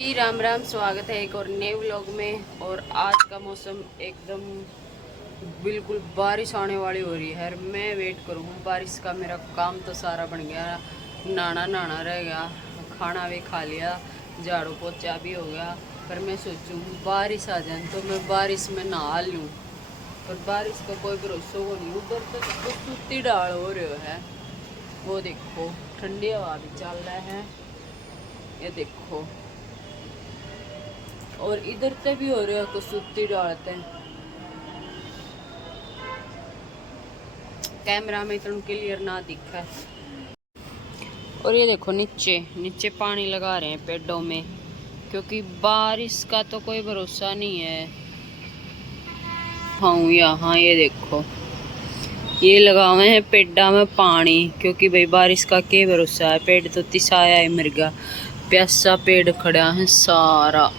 जी राम राम, स्वागत है एक और नए व्लॉग में। और आज का मौसम एकदम बिल्कुल बारिश आने वाली हो रही है। मैं वेट करूँ बारिश का। मेरा काम तो सारा बन गया, नहाना रह गया, खाना भी खा लिया, झाड़ू पोछा भी हो गया। पर मैं सोचूँ बारिश आ जाए तो मैं बारिश में नहा लूँ, पर बारिश का कोई भरोसा वो नहीं। उधर तक तो सूती डाल हो रहे है, वो देखो ठंडी हवा भी चल रहा है, ये देखो। और इधर से भी हो रहा है, कसूती डालते हैं। कैमरा में इतना क्लियर ना दिखा है। और ये देखो नीचे नीचे पानी लगा रहे हैं पेड़ों में, क्योंकि बारिश का तो कोई भरोसा नहीं है। हाँ यहाँ ये देखो, ये लगा हुए हैं पेड़ा में पानी, क्योंकि भाई बारिश का क्या भरोसा है। पेड़ तो तिसाया ही मर गया, प्यासा पेड़ खड़ा है सारा,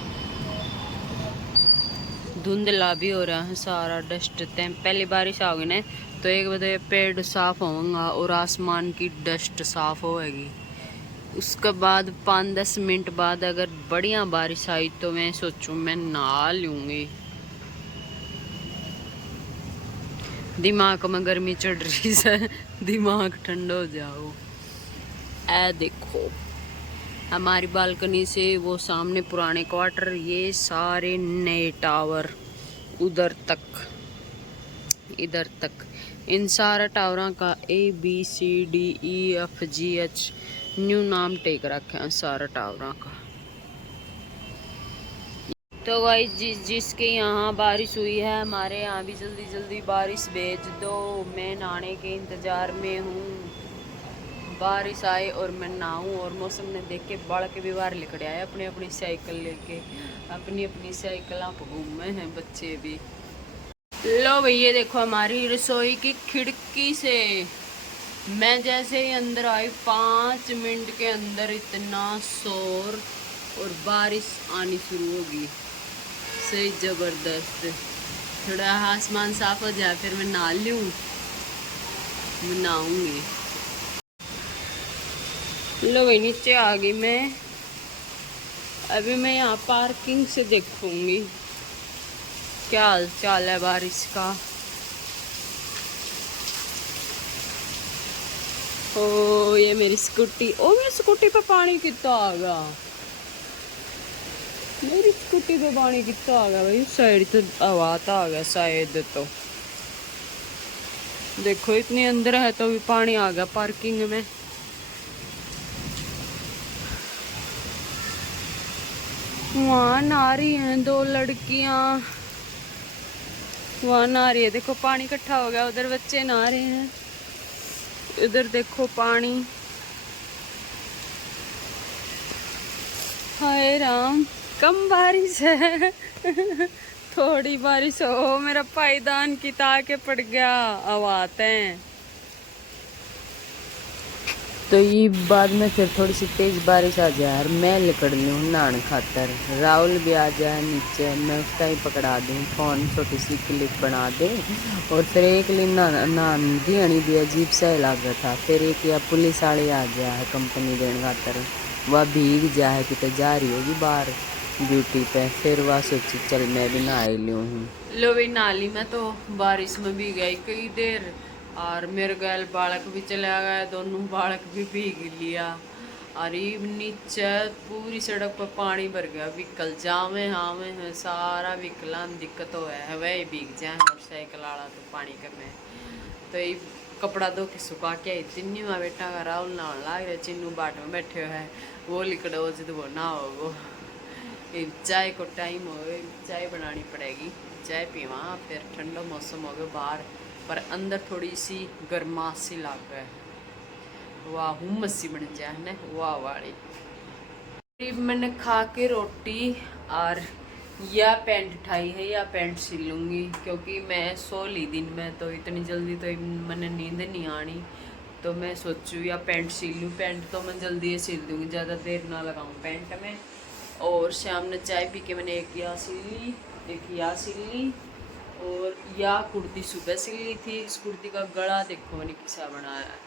धुंधला भी हो रहा है सारा। डस्ट पहली बारिश आओगी ना तो एक बजे पेड़ साफ होगा और आसमान की डस्ट साफ होएगी। उसके बाद 5-10 मिनट बाद अगर बढ़िया बारिश आई तो मैं सोचूं मैं नहा लूंगी। दिमाग में गर्मी चढ़ रही है, दिमाग ठंडा हो जाओ। ए देखो हमारी बालकनी से वो सामने पुराने क्वार्टर, ये सारे नए टावर, उधर तक इधर तक, इन सारा टावरों का ABCDEFGH न्यू नाम टेक रखा है सारा टावरों का। तो भाई जिसके यहाँ बारिश हुई है, हमारे यहाँ भी जल्दी जल्दी बारिश भेज दो। मैं नहाने के इंतज़ार में हूँ, बारिश आए और मैं नहाऊँ। और मौसम ने देख के बाढ़ के भी बाहर निकल आए अपनी अपनी साइकिल लेके, अपनी अपनी साइकिलों पर घूमे हैं बच्चे भी। लो भैया देखो हमारी रसोई की खिड़की से मैं जैसे ही अंदर आई 5 मिनट के अंदर इतना शोर और बारिश आनी शुरू होगी, सही जबरदस्त। थोड़ा आसमान साफ हो जाए फिर मैं नहा लूँ, मैं नहाऊंगी। लो भाई नीचे आ गई मैं। अभी मैं यहाँ पार्किंग से देखूंगी क्या हाल चाल है बारिश का। ओ ये मेरी स्कूटी, ओ मेरी स्कूटी पे पानी कितना आ गया, मेरी स्कूटी पे पानी कितना आ गया भाई। साइड तो हवा तो आ गया शायद, तो देखो इतनी अंदर है तो भी पानी आ गया पार्किंग में। वहाँ नहा रही हैं 2 लड़कियाँ, वहाँ नहा रही है। देखो पानी इकट्ठा हो गया, उधर बच्चे नहा रहे हैं, इधर देखो पानी। हाय राम, कम बारिश है थोड़ी बारिश हो, मेरा पायदान की ताके पड़ गया। अब आते हैं तो ये बाद में फिर थोड़ी सी तेज बारिश आ जाए और मैं लिकड़ लूँ नहाने खातर। राहुल भी आ जाए नीचे, मैं उसका ही पकड़ा दूँ, फ़ोन छोटी सी क्लिप बना दे। और फिर एक दिन नान दियानी भी अजीब सा ही लगा था। फिर एक या पुलिस वाले आ जाए कंपनी देने खातर, वह भीग जाए कि तो जा रही होगी बाहर ड्यूटी पे, फिर वह सोची चल मैं भी नहा लूँ। लो भी नाली में तो बारिश में भी गई कई देर, और मेरे गैल बालक भी चला गया, दोनों बालक भी भीग लिया। और ये नीचे पूरी सड़क पर पानी भर गया, व्हीकल जामे हामे है सारा, व्हीकल दिक्कत हो है वही भीग जाए मोटरसाइकिल वाला तो पानी में। तो ये कपड़ा धो के सुखा के आई चिन्नी में बेटा का राहुल नहान लाग रहा, चिन्नू बाट में बैठे है, वो लिकड़ो जब वो ना हो। चाय को टाइम हो गए, चाय बनानी पड़ेगी, चाय पीवा फिर ठंडा मौसम हो गया बाहर, पर अंदर थोड़ी सी गर्मासी लग है। वाह हुम्मस सी बन जाए ना, वाह वाली। मैंने खा के रोटी और या पैंट उठाई है या पैंट सिलूँगी, क्योंकि मैं सो ली दिन में तो इतनी जल्दी तो मैंने नींद नहीं आनी। तो मैं सोचूँ या पैंट सिल लूँ, पैंट तो मैं जल्दी सिल दूँगी, ज़्यादा देर ना लगाऊँ पैंट में। और शाम ने चाय पी के मैंने एक या सिल ली, एक या सिल ली, और या कुर्ती सुबह सिल ली थी। इस कुर्ती का गला देखो मैंने किसा बनाया है,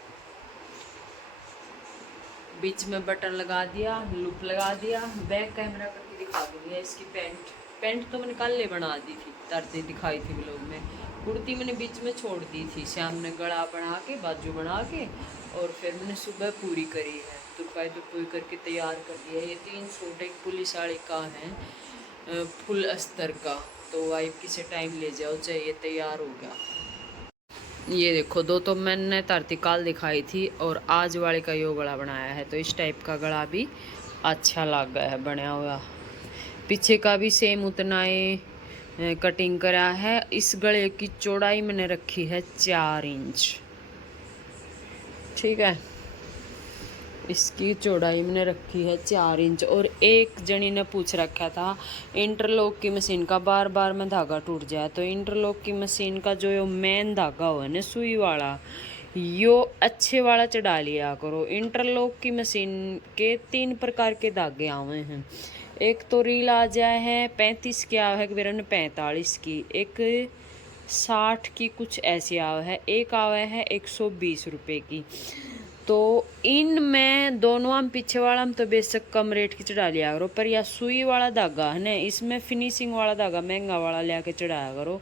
बीच में बटन लगा दिया, लूप लगा दिया, बैक कैमरा करके दिखा दूंगी। इसकी पैंट तो मैंने कल ले बना दी थी, तरते दिखाई थी व्लॉग में। कुर्ती मैंने बीच में छोड़ दी थी, शाम ने गला बना के बाजू बना के, और फिर मैंने सुबह पूरी करी है, तुरपाई करके तैयार कर दिया। ये 3 सूट एक पुलिस वाले का है, फुल अस्तर का, तो वाइफ किसी टाइम ले जाओ चाहिए, तैयार हो गया। ये देखो, 2 तो मैंने तरती काल दिखाई थी, और आज वाले का यो गला बनाया है, तो इस टाइप का गला भी अच्छा लग गया है बनया हुआ। पीछे का भी सेम उतना ही कटिंग करा है। इस गले की चौड़ाई मैंने रखी है 4 इंच, ठीक है। इसकी चौड़ाई मैंने रखी है 4 इंच। और एक जनी ने पूछ रखा था इंटरलॉक की मशीन का बार बार में धागा टूट जाए, तो इंटरलॉक की मशीन का जो यो मेन धागा हो है ना सुई वाला, यो अच्छे वाला चढ़ा लिया करो। इंटरलॉक की मशीन के 3 प्रकार के धागे आवे हैं। एक तो रील आ जाए है 35 की आवे है, मेरे ने 45 की, एक 60 की, कुछ ऐसी आवे है, एक आवे है 120 रुपये की। तो इनमें दोनों में पीछे वाला में तो बेशक कम रेट की चढ़ा लिया करो, पर यह सुई वाला धागा है ना, इसमें फिनिशिंग वाला धागा महंगा वाला लिया के चढ़ाया करो।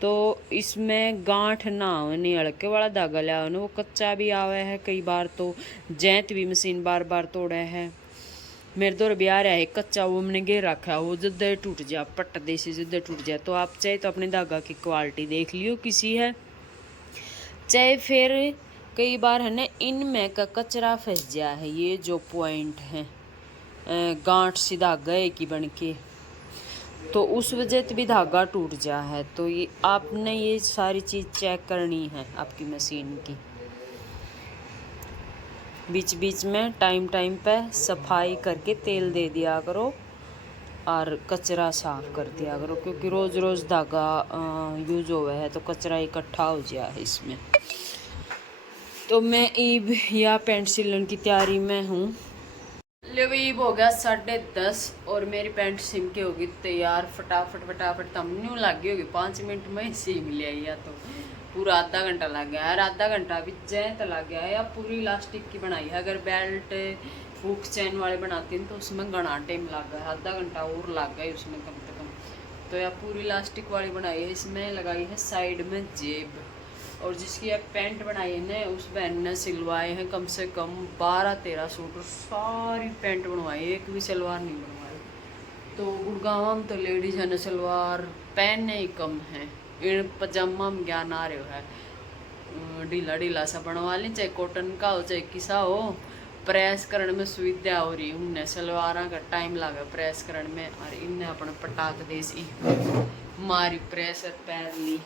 तो इसमें गांठ ना हो, नहीं हल्के वाला धागा लिया ना, वो कच्चा भी आवे है कई बार, तो जैत भी मशीन बार बार तोड़े है। मेरे दौर भी आ रहा है कच्चा, वो मैंने घेर रखा है, वो जिद्दे टूट जाए, पट्ट देसी जिद्दे टूट जाए। तो आप चाहे तो अपने धागा की क्वालिटी देख लियो किसी है, चाहे फिर कई बार है ना इनमें का कचरा फंस गया है, ये जो पॉइंट है गांठ सी धागा है की बन के, तो उस वजह से भी धागा टूट जा है। तो ये आपने ये सारी चीज़ चेक करनी है आपकी मशीन की। बीच बीच में टाइम पे सफाई करके तेल दे दिया करो, और कचरा साफ कर दिया करो, क्योंकि रोज़ रोज़ धागा यूज हो है तो कचरा इकट्ठा हो जाए है इसमें। तो मैं ईब या पेंट सिलन की तैयारी में हूँ। ईब हो गया 10:30 और मेरी पेंट सिम के होगी तैयार। फटाफट तम न्यू लगी होगी 5 मिनट में सिम ले आई, या तो पूरा आधा घंटा लग गया है। आधा घंटा भी जैत लग गया है, या पूरी इलास्टिक की बनाई है। अगर बेल्ट हुक चैन वाले बनाती हैं तो उसमें घना टाइम लग गया है, आधा घंटा और लग गया उसमें कम से कम। तो यह पूरी इलास्टिक वाली बनाई है, इसमें लगाई है साइड में जेब। और जिसकी अब पैंट बनाई है ना, उस बहन ने सिलवाए हैं कम से कम 12-13 सूट, और सारी पैंट बनवाई, एक भी सलवार नहीं बनवाई। तो गुड़गांव में तो लेडीज है ना सलवार पहनने ही कम है, इन पजामा में ज्ञान आ रहे है, ढीला ढीला सा बनवा लें, चाहे कॉटन का हो चाहे किसा हो, प्रेस करने में सुविधा हो रही। उनने सलवार का टाइम लगा प्रेस करने में, और इनने अपने पटाख देसी मारी प्रेस पहन ली।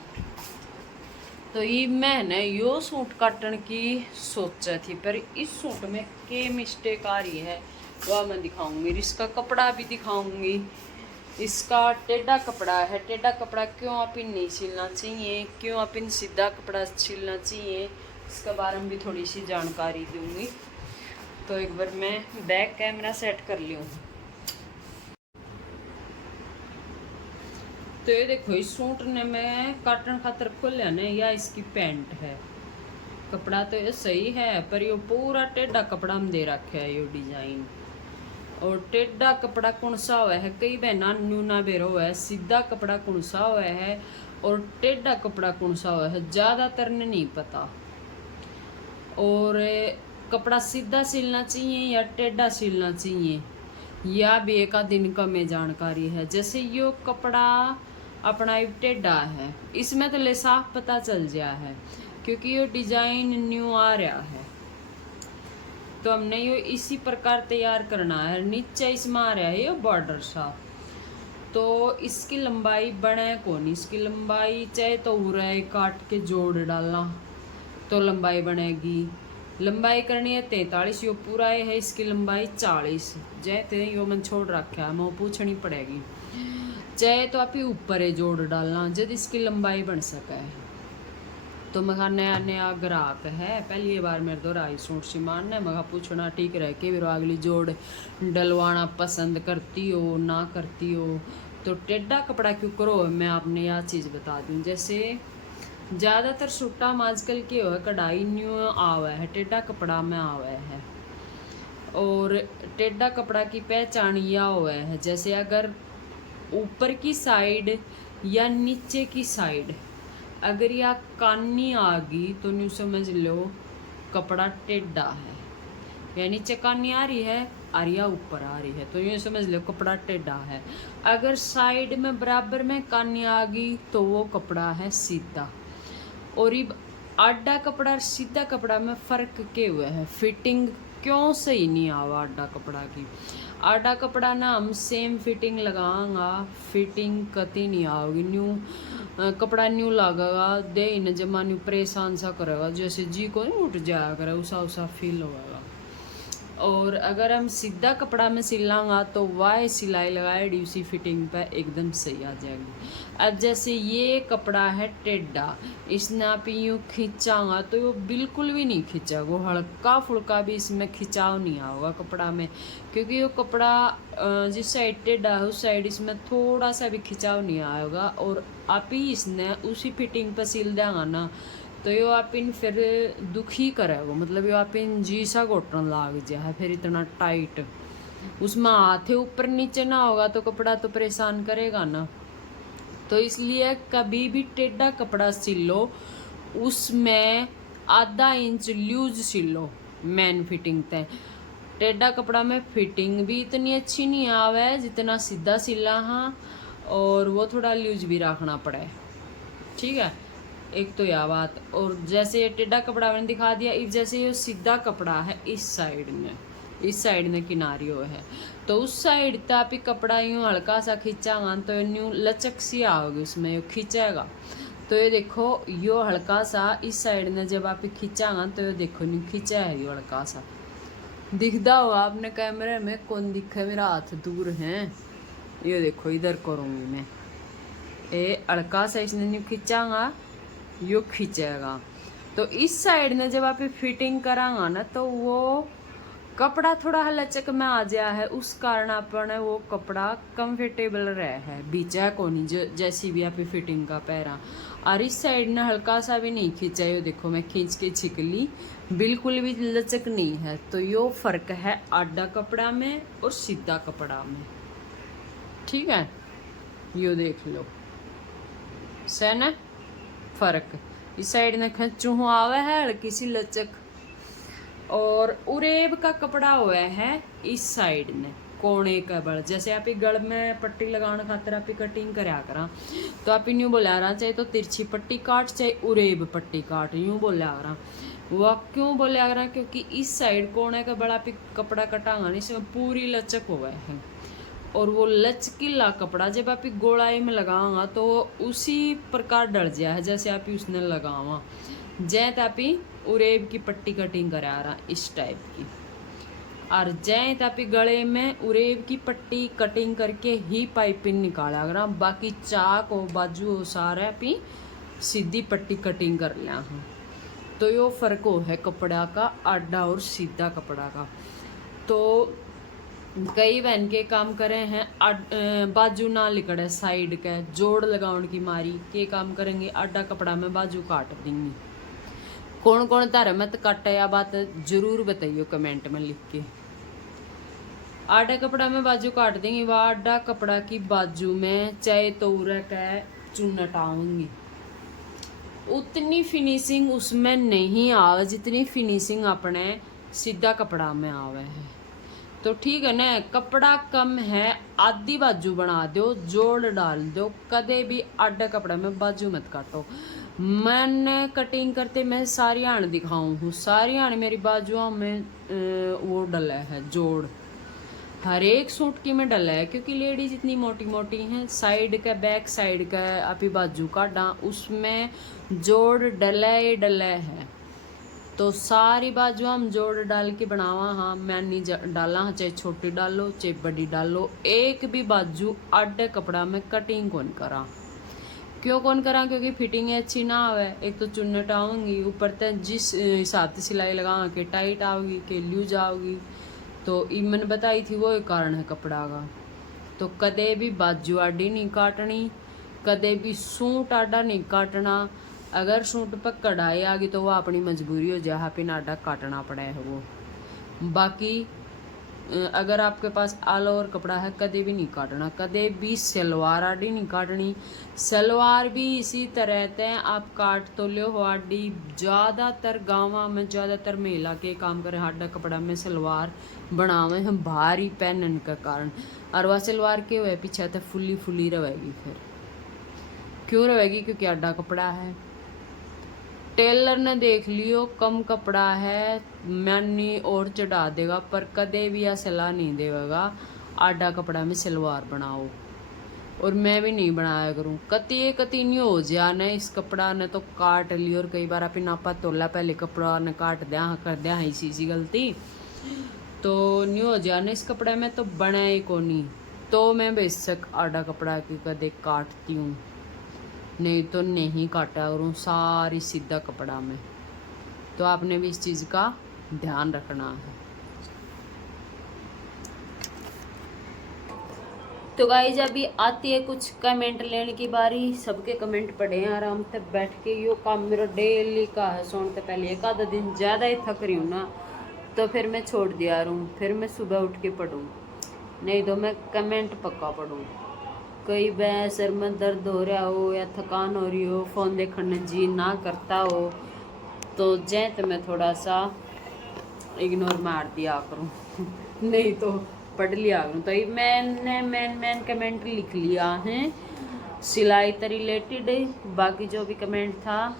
तो ये मैंने यो सूट काटन की सोचा थी, पर इस सूट में के मिस्टेक आ रही है वह मैं दिखाऊंगी। इसका कपड़ा भी दिखाऊंगी। इसका टेढ़ा कपड़ा है, टेढ़ा कपड़ा क्यों आप इन नहीं सिलना चाहिए, क्यों आप इन सीधा कपड़ा सिलना चाहिए, इसके बारे में भी थोड़ी सी जानकारी दूंगी। तो एक बार मैं बैक कैमरा सेट कर लूँ। तो ये देखो, इस सूट ने मैं काटन खातर खोलिया ने, या इसकी पैंट है। कपड़ा तो ये सही है, पर ये पूरा टेढ़ा कपड़ा में दे रखा है ये डिजाइन। और टेढ़ा कपड़ा कौन सा हुआ है, कई बहना न्यूना बेरो है, सीधा कपड़ा कौन सा हुआ है और टेढ़ा कपड़ा कौन सा हुआ है, ज़्यादातर ने नहीं पता। और कपड़ा सीधा सिलना चाहिए या टेढ़ा सिलना चाहिए, या भी एक दिन का में जानकारी है। जैसे यो कपड़ा अपना टेढ़ा है, इसमें तो ले साफ पता चल गया है, क्योंकि ये डिजाइन न्यू आ रहा है। तो हमने ये इसी प्रकार तैयार करना है। नीचे इसमें आ रहा है ये बॉर्डर सा, तो इसकी लंबाई बने कौन, इसकी लंबाई चाहे तो उरे काट के जोड़ डालना तो लंबाई बनेगी। लंबाई करनी है 43, यो पूरा है, इसकी लंबाई 40। जैसे यो मन छोड़ रखा है, मैं पूछनी पड़ेगी। चाहे तो आप ही ऊपर है जोड़ डालना जब इसकी लंबाई बन सके। तो मैं नया नया ग्राहक है, पहली बार मेरे दो राई सूट सिमान ने मैं पूछना ठीक रह के भी अगली जोड़ डलवाना पसंद करती हो ना करती हो। तो टेढ़ा कपड़ा क्यों करो, मैं आपने यह चीज़ बता दूं। जैसे ज़्यादातर सूटा में आजकल के हो कढ़ाई न्यू आवा है, टेढ़ा कपड़ा में आवा है। और टेढ़ा कपड़ा की पहचान यह हुआ है, जैसे अगर ऊपर की साइड या नीचे की साइड अगर या कानी आ गई तो न्यू समझ लो कपड़ा टेढ़ा है, या नीचे कानी आ रही है और या ऊपर आ रही है तो यूँ समझ लो कपड़ा टेढ़ा है। अगर साइड में बराबर में कानी आ गई तो वो कपड़ा है सीधा। और ये आडा कपड़ा और सीधा कपड़ा में फ़र्क क्या हुआ है, फिटिंग क्यों सही नहीं आवा आडा कपड़ा की। आडा कपड़ा ना हम सेम फिटिंग लगाऊंगा, फिटिंग कती नहीं आओगी, न्यू कपड़ा न्यू लगेगा दे न जमा न्यू परेशान सा करेगा, जैसे जी को नहीं उठ जाया करे उसा उसा फील होगा। और अगर हम सीधा कपड़ा में सिलांगा तो वह सिलाई लगाएगी उसी फिटिंग पर एकदम सही आ जाएगी। अब जैसे ये कपड़ा है टेढ़ा, इसने आप यूँ खींचांगा तो वो बिल्कुल भी नहीं खींचा, वो हल्का फुल्का भी इसमें खिंचाव नहीं आएगा कपड़ा में, क्योंकि वो कपड़ा जिस साइड टेढ़ा है उस साइड इसमें थोड़ा सा भी खिंचाव नहीं आएगा। और आप ही इसने उसी फिटिंग पर सिल देंगा ना तो यो आप इन फिर दुखी करेगा, मतलब यो आप इन जी सा घोटन लाग जाए फिर इतना टाइट, उसमें हाथ ऊपर नीचे ना होगा तो कपड़ा तो परेशान करेगा ना। तो इसलिए कभी भी टेढ़ा कपड़ा सिलो उसमें आधा इंच लूज सिलो मैन फिटिंग तय। टेढ़ा कपड़ा में फिटिंग भी इतनी अच्छी नहीं आवे जितना सीधा सिला हाँ, और वो थोड़ा लूज भी रखना पड़े, ठीक है। एक तो यह बात। और जैसे ये टेढ़ा कपड़ा मैंने दिखा दिया, इस जैसे ये सीधा कपड़ा है इस साइड में किनारियों है तो उस साइड तक आप कपड़ा यूँ हल्का सा खींचागा तो न्यू लचक सी आओगी उसमें, ये खींचेगा। तो ये देखो यो हल्का सा इस साइड में जब आप खींचागा तो ये देखो न्यू खींचा है, यो हल्का सा दिखता होगा आपने कैमरे में, कौन दिखे मेरा हाथ दूर है, ये देखो इधर करूँगी मैं, ये हल्का सा इसने न्यू खींचागा यो खींचेगा। तो इस साइड ने जब आप फिटिंग करांगा ना तो वो कपड़ा थोड़ा लचक में आ जाया है, उस कारण अपने वो कपड़ा कंफर्टेबल रहे है बीचा को नहीं जो जैसी भी आप फिटिंग का पैरा। और इस साइड ने हल्का सा भी नहीं खींचा, यो देखो मैं खींच के छिकली बिल्कुल भी लचक नहीं है। तो यो फर्क है आडा कपड़ा में और सीधा कपड़ा में, ठीक है। यो देख लो सैन फर्क, इस साइड ने खचू आवे है हल्की सी लचक, और उरेब का कपड़ा हुआ है इस साइड ने कोने का बल। जैसे आप गल में पट्टी लगाने खातिर आप कटिंग करया करा तो आप यूँ बोला रहा चाहे तो तिरछी पट्टी काट चाहे उरेब पट्टी काट, यूँ बोला रहा। वह क्यों बोला रहा, क्योंकि इस साइड कोने का बड़ा आप कपड़ा कटांगा नहीं इसमें पूरी लचक हुआ है, और वो लचकीला कपड़ा जब आप गोलाई में लगाऊंगा तो उसी प्रकार डर जाए है जैसे आप उसने लगावा, जैत आप उरेब की पट्टी कटिंग करा रहा इस टाइप की। और जैत आप गले में उरेब की पट्टी कटिंग करके ही पाइपिंग निकाला करा, बाकी चाक और बाजू सारे आप सीधी पट्टी कटिंग कर लिया हाँ। तो यो फर्क हो है कपड़ा का आडा और सीधा कपड़ा का। तो कई बहन के काम करे हैं बाजू ना लिकड़े साइड के जोड़ लगाउन की मारी के काम करेंगे, आडा कपड़ा में बाजू काट देंगी। कौन कौन तारे मत काटे या बात जरूर बताइयो कमेंट में लिख के। आडा कपड़ा में बाजू काट देंगी, वह आडा कपड़ा की बाजू में चाहे तो के चुन्नट आऊंगी, उतनी फिनिशिंग उसमें नहीं आवे जितनी फिनिशिंग अपने सीधा कपड़ा में आवे है। तो ठीक है ना, कपड़ा कम है आधी बाजू बना दो, जोड़ डाल दो, कदे भी आडा कपड़ा में बाजू मत काटो। मैंने कटिंग करते मैं सारी आण दिखाऊं हूँ, सारी आण मेरी बाजुओं में वो डला है जोड़, हर एक सूट की में डला है, क्योंकि लेडीज इतनी मोटी मोटी हैं। साइड का बैक साइड का आप बाजू काटा उसमें जोड़ डला ही डला है, तो सारी बाजू हम जोड़ डाल के बनावा हाँ। मैं नहीं डाला हाँ, चाहे छोटी डालो चाहे बड़ी डालो, एक भी बाजू आडे कपड़ा में कटिंग कौन करा। क्यों कौन करा, क्योंकि फिटिंग अच्छी ना आवे, एक तो चुन्नट आऊँगी ऊपर तक जिस हिसाब से सिलाई लगा के टाइट आओगी के लूज आओगी, तो मैंने बताई थी वो एक कारण है कपड़ा का। तो कदे भी बाजू आडी नहीं काटनी, कदे भी सूट आडा नहीं काटना। अगर सूट पर कढ़ाई आ गई तो वह अपनी मजबूरी हो जाए, पिन आडा काटना पड़ा है वो। बाकी अगर आपके पास ऑल ओवर कपड़ा है कदे भी नहीं काटना, कदे भी सलवार आडी नहीं काटनी। सलवार भी इसी तरह ते आप काट तो लो हो आडी। ज़्यादातर गाँव में ज़्यादातर महिला के काम करें हाडा कपड़ा में सलवार बनावे हम भारी पहनन के कारण। और वह सलवार के हुए पीछे तो फुली फुली रहेगी। फिर क्यों रहेगी? क्योंकि आडा कपड़ा है। टेलर ने देख लियो कम कपड़ा है मैनी और चढ़ा देगा, पर कदे भी यह सलाह नहीं देगा आडा कपड़ा में सलवार बनाओ। और मैं भी नहीं बनाया करूँ। कती नहीं हो जाना इस कपड़ा ने तो काट ली, और कई बार आप नापा तोला पहले कपड़ा ने काट दिया कर दिया इसी गलती तो नहीं हो जाना इस कपड़े में तो बना ही को नहीं। तो मैं बेशक आडा कपड़ा की कदे काटती हूँ, नहीं तो नहीं काटा करूँ सारी सीधा कपड़ा में। तो आपने भी इस चीज़ का ध्यान रखना है। तो गाइज अभी आती है कुछ कमेंट लेने की बारी। सबके कमेंट पढ़े हैं आराम से बैठ के। यो काम मेरा डेली का है। सोने से पहले एक आधा दिन ज़्यादा ही थक रही हूँ ना, तो फिर मैं छोड़ दिया रहूँ। फिर मैं सुबह उठ के पढ़ूँ, नहीं तो मैं कमेंट पक्का पढ़ूँ। कई बार सर में दर्द हो रहा हो या थकान हो रही हो, फ़ोन देखने जी ना करता हो, तो जैसे तो मैं थोड़ा सा इग्नोर मार दिया करूँ नहीं तो पढ़ लिया करूँ। तो मैंने मैन कमेंट लिख लिया है सिलाई से रिलेटेड। बाकी जो भी कमेंट था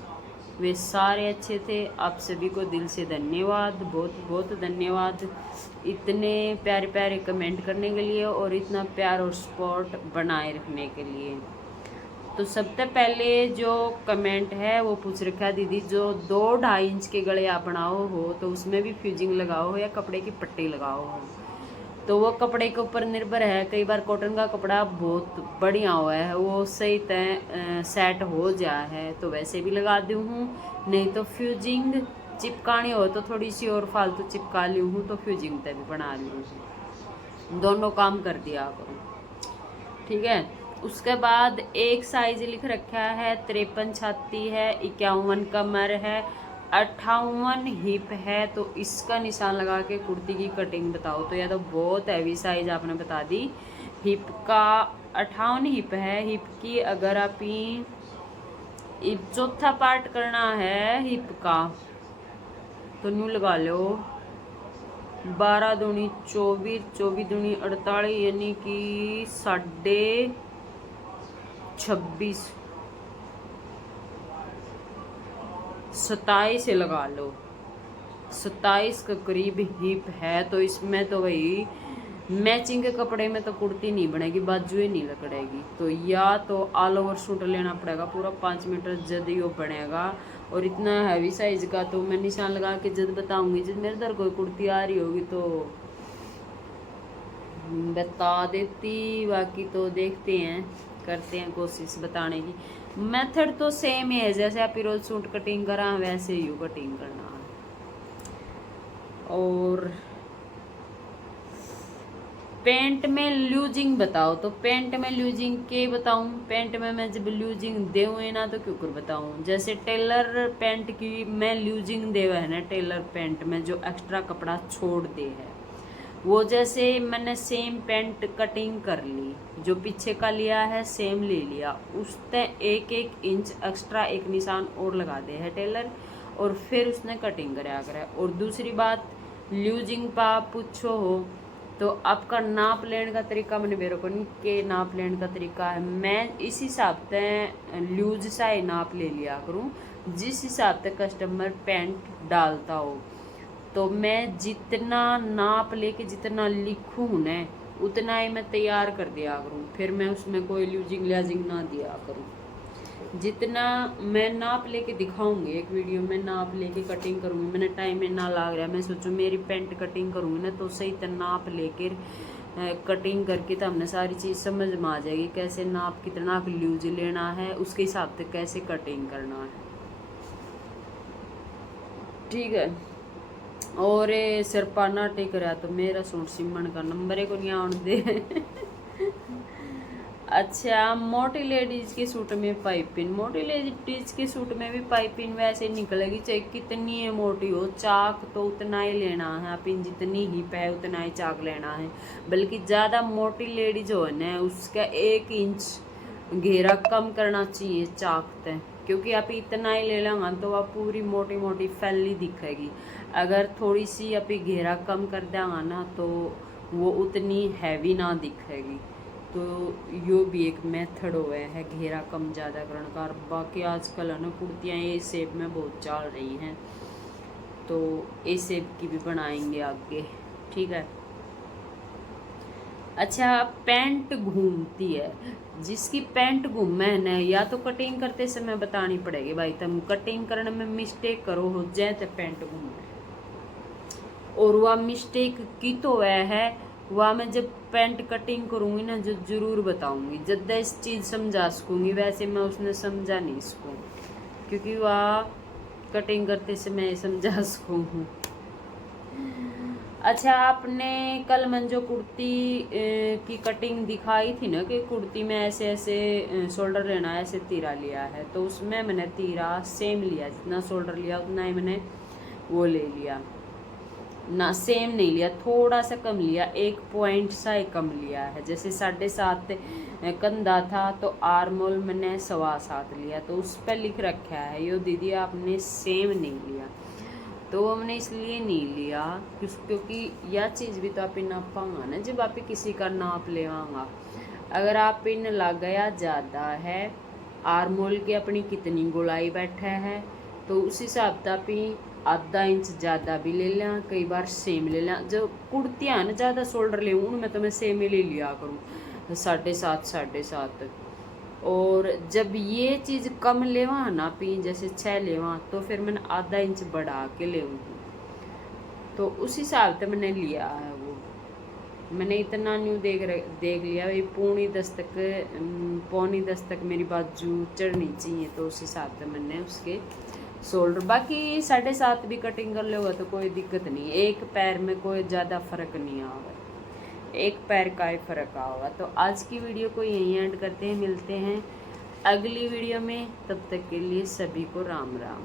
वे सारे अच्छे थे। आप सभी को दिल से धन्यवाद, बहुत बहुत धन्यवाद इतने प्यारे प्यारे कमेंट करने के लिए और इतना प्यार और सपोर्ट बनाए रखने के लिए। तो सबसे पहले जो कमेंट है वो पूछ रखा है, दीदी जो 2-2.5 इंच के गले आप बनाओ हो तो उसमें भी फ्यूजिंग लगाओ हो या कपड़े की पट्टी लगाओ हो। तो वो कपड़े के ऊपर निर्भर है। कई बार कॉटन का कपड़ा बहुत बढ़िया हुआ है, वो सही तय सेट हो जाए है तो वैसे भी लगा दी हूँ, नहीं तो फ्यूजिंग चिपकानी हो तो थोड़ी सी और फालतू चिपका ली हूँ तो फ्यूजिंग तय भी बना ली हूँ। दोनों काम कर दिया करूँ, ठीक है। उसके बाद एक साइज लिख रखा है 53 छाती है, 51 कमर है, 58 हिप है। तो इसका निशान लगा के कुर्ती की कटिंग बताओ। तो यह तो बहुत हैवी साइज आपने बता दी। हिप का 58 हिप है। हिप की अगर आप चौथा पार्ट करना है हिप का तो न्यू लगा लो 12 दूनी 24, 24 दूनी 48, यानी कि 26.5 27 से लगा लो। 27 के करीब हिप है। तो इसमें तो वही मैचिंग के कपड़े में तो कुर्ती नहीं बनेगी, बाजू ही नहीं लकड़ेगी। तो या तो ऑल ओवर सूट लेना पड़ेगा पूरा 5 मीटर जद ही वो बनेगा। और इतना हैवी साइज का तो मैं निशान लगा के जब बताऊंगी, जब मेरे इधर कोई कुर्ती आ रही होगी तो बता देती। बाकी तो देखते हैं, करते हैं कोशिश बताने की। मेथड तो सेम ही है, जैसे आप रोज सूट कटिंग करा वैसे ही कटिंग करना है। और पेंट में लूजिंग बताओ। तो पेंट में लूजिंग के बताऊं? पेंट में मैं जब लूजिंग देवे ना तो क्यों कर बताऊं। जैसे टेलर पेंट की मैं लूजिंग देवे है ना, टेलर पेंट में जो एक्स्ट्रा कपड़ा छोड़ दे है वो, जैसे मैंने सेम पेंट कटिंग कर ली, जो पीछे का लिया है सेम ले लिया, उसने 1-1 इंच एक्स्ट्रा एक निशान और लगा दे है टेलर, और फिर उसने कटिंग कराया करा। और दूसरी बात लूजिंग पा पूछो हो तो आपका नाप लेने का तरीका मैंने मेरे को नहीं के नाप लेने का तरीका है। मैं इस हिसाब से लूज सा ही नाप ले लिया करूँ जिस हिसाब से कस्टमर पेंट डालता हो। तो मैं जितना नाप लेके जितना लिखूँ ना उतना ही मैं तैयार कर दिया करूँ। फिर मैं उसमें कोई लूजिंग लाजिंग ना दिया करूँ। जितना मैं नाप लेके दिखाऊंगी, एक वीडियो में नाप लेके कटिंग करूँगी, मैंने टाइम में ना लग रहा है, मैं सोचूं मेरी पेंट कटिंग करूँगी ना तो सही तरह नाप लेकर कटिंग करके तो हमने सारी चीज़ समझ में आ जाएगी, कैसे नाप कितना लूज लेना है, उसके हिसाब से कैसे कटिंग करना है, ठीक है। और सिरपाना टेक रहा तो मेरा सूट सिमन का नंबर को नहीं आने दे अच्छा, मोटी लेडीज के सूट में पाइपिंग, मोटी लेडीज के सूट में भी पाइपिंग वैसे निकलेगी चाहे कितनी है मोटी हो, चाक तो उतना ही लेना है, पिन जितनी ही पे उतना ही चाक लेना है। बल्कि ज़्यादा मोटी लेडीज हो ना उसका 1 इंच घेरा कम करना चाहिए चाक तक, क्योंकि आप इतना ही ले लेंगे तो वह पूरी मोटी मोटी फैली दिखेगी। अगर थोड़ी सी आप घेरा कम कर देंगे ना तो वो उतनी हैवी ना दिखेगी। तो यो भी एक मेथड हुआ है घेरा कम ज़्यादा करने का। और बाकी आजकल है ना कुर्तियाँ ए शेप में बहुत चल रही हैं, तो ए शेप की भी बनाएंगे आगे, ठीक है। अच्छा, पैंट घूमती है, जिसकी पैंट घूमे ना या तो कटिंग करते समय बतानी पड़ेगी भाई, तुम कटिंग करने में मिस्टेक करो हो जाए तो पैंट घूमे, और वह मिस्टेक की तो वह है वह मैं जब पैंट कटिंग करूँगी ना जो ज़रूर बताऊँगी, जब इस चीज़ समझा सकूँगी। वैसे मैं उसने समझा नहीं इसको, क्योंकि वह कटिंग करते समय समझा सकूँ। अच्छा, आपने कल मैं जो कुर्ती की कटिंग दिखाई थी ना कि कुर्ती में ऐसे ऐसे शोल्डर लेना है, ऐसे तीरा लिया है, तो उसमें मैंने तीरा सेम लिया, जितना शोल्डर लिया उतना ही मैंने वो ले लिया ना, सेम नहीं लिया, थोड़ा सा कम लिया, 1 पॉइंट सा ही कम लिया है। जैसे 7.5 कंधा था तो आर्मोल मैंने 7.25 लिया, तो उस पर लिख रखा है यो दीदी आपने सेम नहीं लिया, तो हमने इसलिए नहीं लिया क्योंकि यह चीज़ भी तो आप नापांगा ना जब आप किसी का नाप लेवांगा। अगर आप इन लग गया ज़्यादा है आर्मोल की अपनी कितनी गोलाई बैठा है, तो उस हिसाब से आप आधा इंच ज़्यादा भी ले लें, कई बार सेम ले लें। जो कुर्तियाँ ना ज़्यादा शोल्डर ले उनमें तो मैं सेम ही ले लिया करूँ 7.5 और जब ये चीज़ कम लेवा ना पी जैसे 6 लेवा तो फिर मैंने आधा इंच बढ़ा के लेऊँगी, तो उस हिसाब से मैंने लिया है। वो मैंने इतना न्यू देख लिया भाई पौनी 10 तक मेरी बाजू चढ़नी चाहिए, तो उस हिसाब से मैंने उसके शोल्डर, बाकी 7.5 भी कटिंग कर लेगा तो कोई दिक्कत नहीं, एक पैर में कोई ज़्यादा फर्क नहीं आएगा, एक पैर का ही फर्क आएगा। तो आज की वीडियो को यहीं एंड करते हैं, मिलते हैं अगली वीडियो में, तब तक के लिए सभी को राम राम।